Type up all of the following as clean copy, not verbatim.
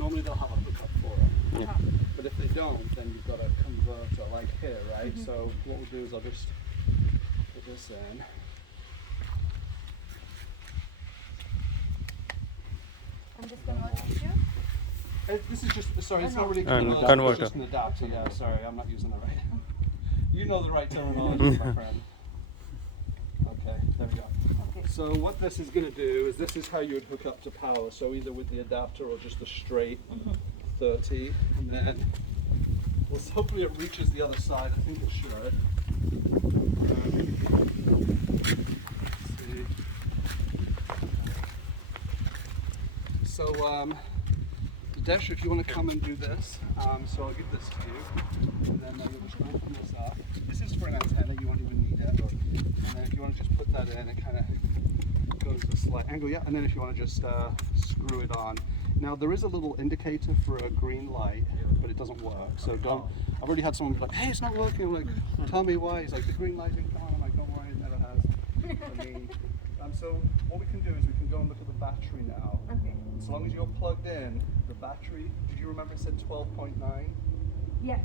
normally they'll have a hookup for it. Yeah. But if they don't, then you've got a converter like here, right? So what we'll do is I'll just put this in. And this converter too? This is just, sorry, it's not really Converter. converter, it's just an adapter, yeah, sorry, I'm not using the right. You know the right terminology, my friend. Okay, there we go. Okay. So what this is going to do is this is how you would hook up to power, so either with the adapter or just a straight 30, and then well, hopefully it reaches the other side, I think it should. See. So Dash, if you want to come and do this, so I'll give this to you, and then you'll just open this up. This is for an antenna, you won't even need it. And then if you want to just put that in, it kind of goes a slight angle, yeah. And then if you want to just screw it on. Now there is a little indicator for a green light, but it doesn't work. So don't. I've already had someone be like, "Hey, it's not working." I'm like, "Tell me why." He's like, "The green light didn't come on." I'm like, "Don't worry, it never has." For me. So what we can do is we can go and look at the battery now. Okay. As long as you're plugged in, the battery, did you remember it said 12.9? Yes.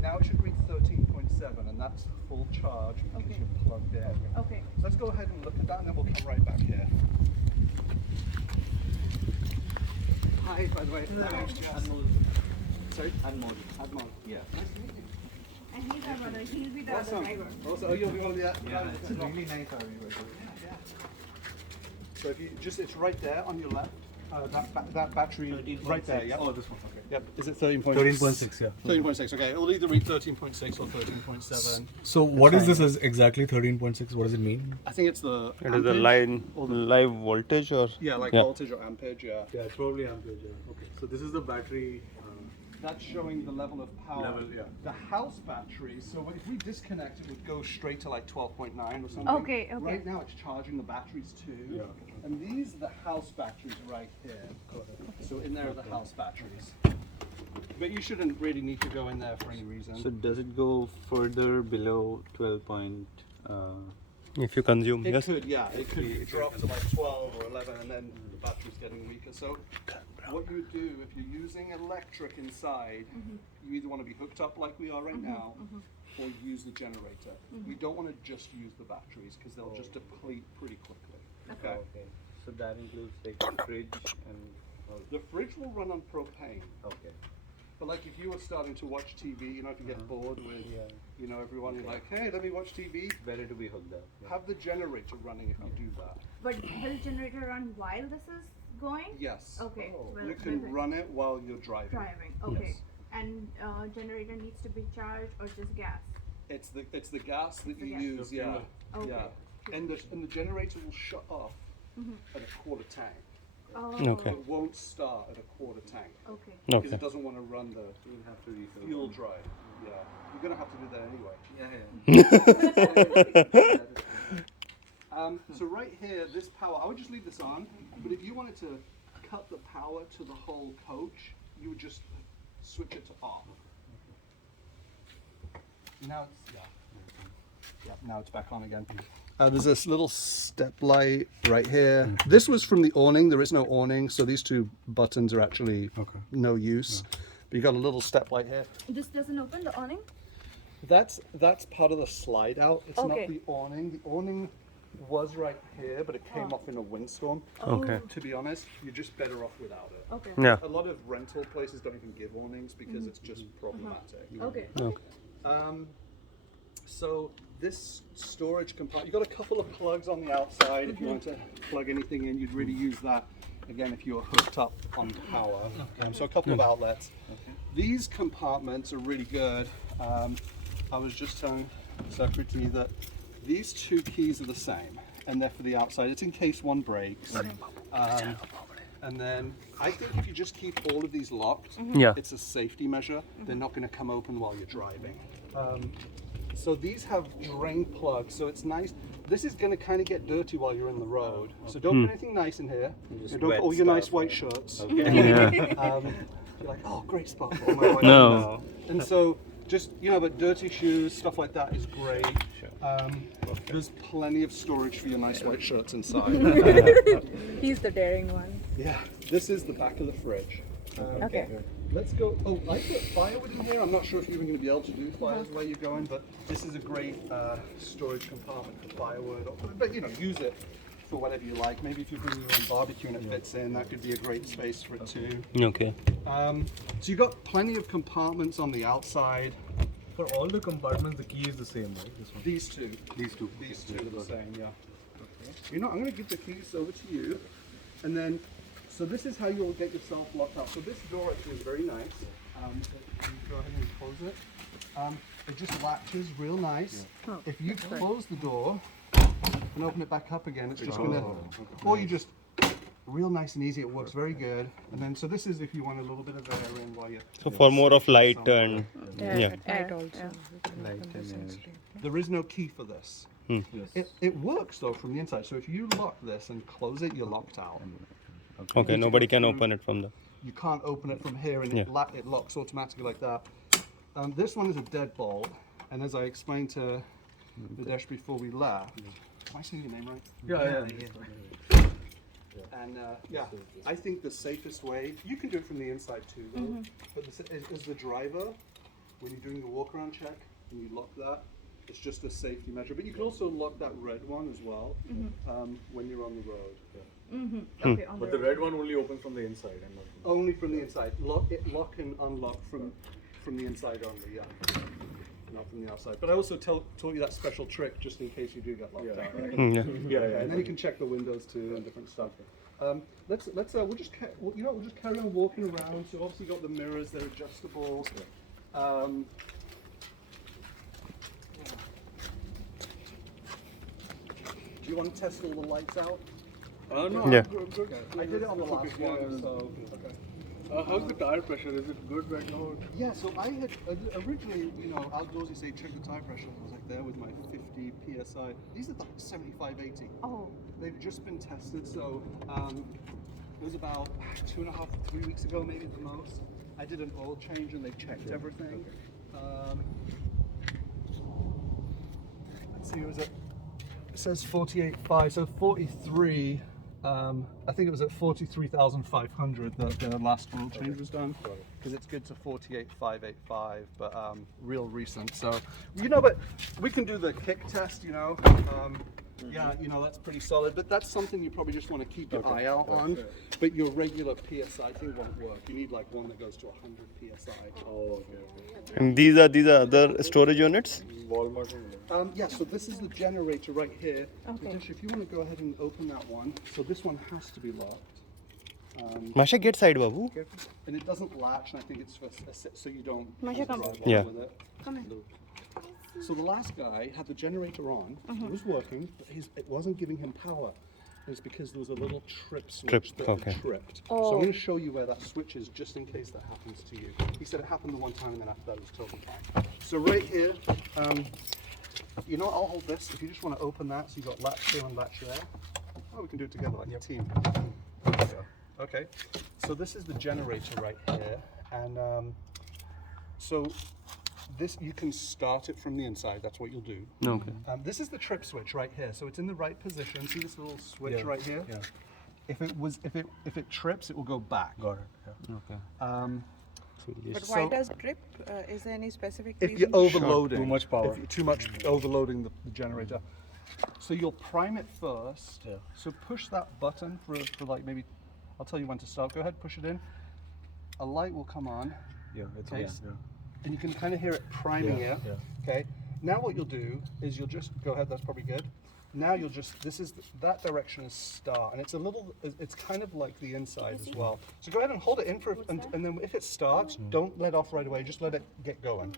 Now it should read 13.7, and that's full charge because Okay. you're plugged in. Okay. So let's go ahead and look at that, and then we'll come right back here. Hi, by the way. My name's Jess. Sorry? Anmol. Admon. Yeah. Nice to meet you. And he's our brother. He'll be the Awesome. other driver. Also, you'll be one of the Yeah, it's a really nice RV. So if you just, it's right there on your left. That battery right there, yeah. Oh, this one, okay. Yep. Is it 13.6? 13.6, yeah. 13.6, okay. It'll either read 13.6 or 13.7. So what is this as exactly 13.6? What does it mean? I think it's the It is the ampage line or the- live voltage or Yeah, like Yeah. voltage or ampage, yeah. Yeah, it's probably ampage, yeah. Okay. So this is the battery. That's showing the level of power. Level, yeah. The house battery, so if we disconnect, it would go straight to like 12.9 or something. Okay, okay. Right now it's charging the batteries too. Yeah. And these are the house batteries right here. So in there are the house batteries. But you shouldn't really need to go in there for any reason. So does it go further below 12 point? if you consume, It yes. could, yeah. It could drop to like 12 or 11 and then the battery's getting weaker. So what you do if you're using electric inside, you either want to be hooked up like we are right now or use the generator. You don't want to just use the batteries because they'll just deplete pretty quickly. Okay. Okay. So that includes like fridge and. The fridge will run on propane. Okay. But like if you were starting to watch TV, you know, if you get bored with, you know, everyone, you're like, hey, let me watch TV. Better to be hooked up. Yeah. Have the generator running if you do that. But will generator run while this is going? Yes. Okay. Will- You will can the- run it while you're driving. Driving. Okay. Yes. And generator needs to be charged or just gas? It's the gas that the you gas. use, yeah. Okay. Yeah. And the generator will shut off at a quarter tank. Oh. Okay. It won't start at a quarter tank Okay. because Okay. it doesn't want to run the You'll have to refill. fuel drive. Yeah. You're gonna have to do that anyway. So right here, this power, I would just leave this on, but if you wanted to cut the power to the whole coach, you would just switch it to off. Now it's, now it's back on again. There's this little step light right here. This was from the awning. There is no awning, so these two buttons are actually no use. But you got a little step light here. This doesn't open the awning? That's part of the slide out. It's Okay. not the awning. The awning was right here, but it came off in a windstorm. Okay. To be honest, you're just better off without it. Okay. Yeah. A lot of rental places don't even give awnings because it's just problematic. Okay. Okay. So this storage compartment, you've got a couple of plugs on the outside. If you want to plug anything in, you'd really use that. Again, if you were hooked up on power. So a couple of outlets. These compartments are really good. I was just telling the secretary that these two keys are the same, and they're for the outside. It's in case one breaks. And then I think if you just keep all of these locked, Yeah. it's a safety measure. They're not going to come open while you're driving. So these have drain plugs, so it's nice. This is going to kind of get dirty while you're in the road. So don't put anything nice in here. Just Don't put wet all your nice stuff, white yeah. shirts. Yeah. You're like, oh, great spot. All my white No. shirts. And so just, you know, but dirty shoes, stuff like that is great. There's plenty of storage for your nice white shirts inside. He's the daring one. Yeah, this is the back of the fridge. Okay. Let's go. Oh, I put firewood in here. I'm not sure if you're even going to be able to do fires where you're going, but this is a great storage compartment for firewood. But you know, use it for whatever you like. Maybe if you're bringing your own barbecue and it fits in, that could be a great space for it too. Okay. So you've got plenty of compartments on the outside. For all the compartments, the key is the same, right? This one. These two. These two. These two are the same, yeah. You know, I'm going to give the keys over to you, and then, so this is how you'll get yourself locked up. So this door actually is very nice. You go ahead and close it. It just latches real nice. If you close the door and open it back up again, it's just going to, or you just, real nice and easy. It works very good. And then, so this is if you want a little bit of air in while you're. So for more of light and yeah. Light also. Light and air. There is no key for this. It works though from the inside. So if you lock this and close it, you're locked out. Okay, nobody can open it from the. You can't open it from here, and Yeah. it locks automatically like that. This one is a deadbolt, and as I explained to Nadesh before we left, am I saying your name right? Yeah. And yeah, I think the safest way, you can do it from the inside too, though, but is the driver, when you're doing the walk around check, and you lock that, it's just a safety measure. But you can also lock that red one as well when you're on the road. Okay, on But the the red one only opens from the inside and not from Only from the inside. Lock and unlock from the inside only, yeah. Not from the outside. But I also taught you that special trick just in case you do get locked out, right? Yeah. And then you can check the windows too and different stuff. We'll just carry on walking around. So obviously you got the mirrors, they're adjustable. Do you want to test all the lights out? No, Yeah. I'm good. I did it on the last one, so. How's the tire pressure? Is it good right now? Yeah, so I had originally, you know, outdoorsy say check the tire pressure. I was like there with my 50 psi. These are like 75, 80. Oh. They've just been tested, so it was about 2.5 to 3 weeks ago, maybe at the most. I did an oil change and they checked everything. Let's see, it says 48.5, so 43. I think it was at 43,500 that the last oil change was done, because it's good to 48,585, but real recent. So, you know, but we can do the kick test, you know. Yeah, you know, that's pretty solid, but that's something you probably just want to keep your eye out on. But your regular PSI thing won't work. You need like one that goes to 100 PSI. Oh, okay. And these are other storage units. Walmart. Yeah, so this is the generator right here. Okay. Nadesh, if you want to go ahead and open that one, so this one has to be locked. Masha, get side, Babu. And it doesn't latch, and I think it's for so you don't Masha, come. drive Yeah. with it. Come in. So the last guy had the generator on. It was working, but it wasn't giving him power. It was because there was a little trip switch Trip, that okay. had tripped. Oh. So I'm going to show you where that switch is, just in case that happens to you. He said it happened the one time, and then after that it was totally fine. So right here, you know what, I'll hold this. If you just want to open that, so you've got latch here and latch there. Oh, we can do it together like a team. Okay, so this is the generator right here, and so this, you can start it from the inside. That's what you'll do. Okay. This is the trip switch right here, so it's in the right position. See this little switch Yeah. right here? Yeah. If it trips, it will go back. Got it. Yeah. Okay. But So- why does drip? Is there any specific If reason? you're overloading, Too much power. If you're too much overloading the generator, so you'll prime it first. Yeah. So push that button for like maybe, I'll tell you when to start. Go ahead, push it in. A light will come on, Yeah, it's Okay. yeah. and you can kind of hear it priming Yeah, it. yeah. Okay. Now what you'll do is you'll just go ahead. That's probably good. Now you'll just, that direction is start, and it's kind of like the inside as well. So go ahead and hold it in and then if it starts, don't let off right away. Just let it get going.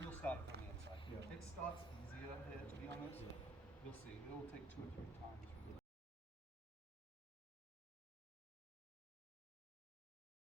You'll start from the inside. It starts easier here, to be honest. You'll see. It will take 2 or 3 times.